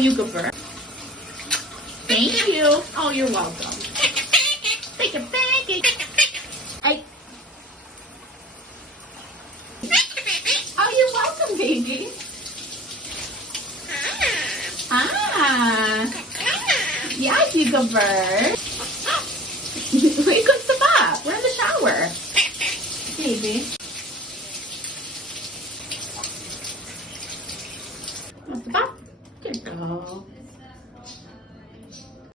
you good bird. Thank you. Oh, you're welcome. Take a pancake. Oh, you're welcome, baby. Ah. Yes, you good bird.